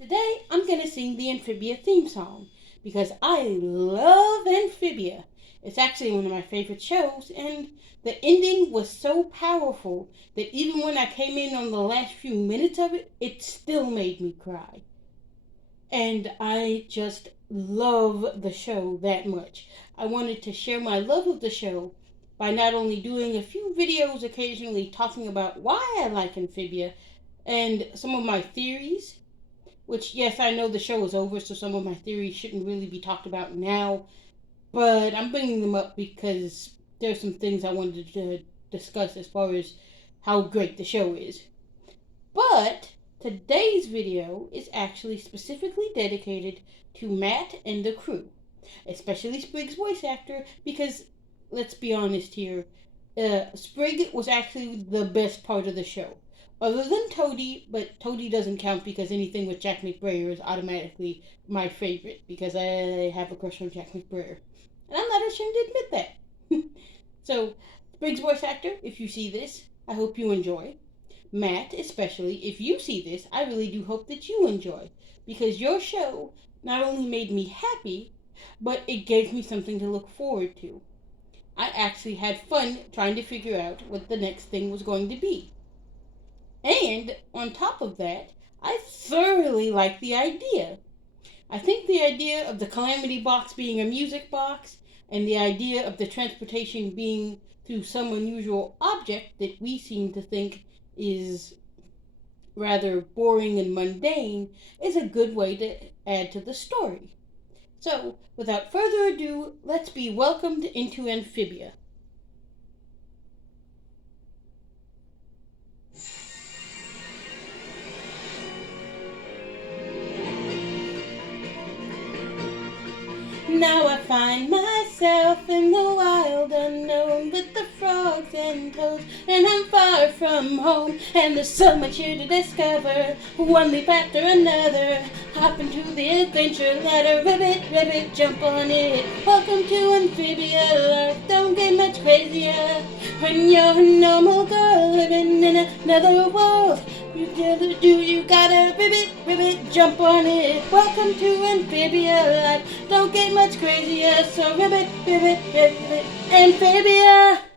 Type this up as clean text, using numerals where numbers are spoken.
Today, I'm going to sing the Amphibia theme song because I love Amphibia. It's actually one of my favorite shows, and the ending was so powerful that even when I came in on the last few minutes of it, it still made me cry. And I just love the show that much. I wanted to share my love of the show by not only doing a few videos occasionally talking about why I like Amphibia and some of my theories, which, yes, I know the show is over, so some of my theories shouldn't really be talked about now. But I'm bringing them up because there's some things I wanted to discuss as far as how great the show is. But today's video is actually specifically dedicated to Matt and the crew, especially Spriggs' voice actor, because let's be honest here, Sprig was actually the best part of the show. Other than Toady, but Toady doesn't count because anything with Jack McBrayer is automatically my favorite because I have a crush on Jack McBrayer. And I'm not ashamed to admit that. So, Spriggs' voice actor, if you see this, I hope you enjoy. Matt, especially, if you see this, I really do hope that you enjoy. Because your show not only made me happy, but it gave me something to look forward to. I actually had fun trying to figure out what the next thing was going to be. And on top of that, I thoroughly like the idea. I think the idea of the Calamity Box being a music box and the idea of the transportation being through some unusual object that we seem to think is rather boring and mundane is a good way to add to the story. So, without further ado, let's be welcomed into Amphibia. Now I find myself in the wild unknown with the frogs and toads, and I'm far from home, and there's so much here to discover, one leap after another, hop into the adventure ladder, ribbit, ribbit, jump on it, welcome to Amphibia, life don't get much crazier, when you're a normal girl living in another world, you gotta ribbit, ribbit, jump on it. Welcome to Amphibia life. Don't get much crazier, so ribbit, ribbit, ribbit, Amphibia.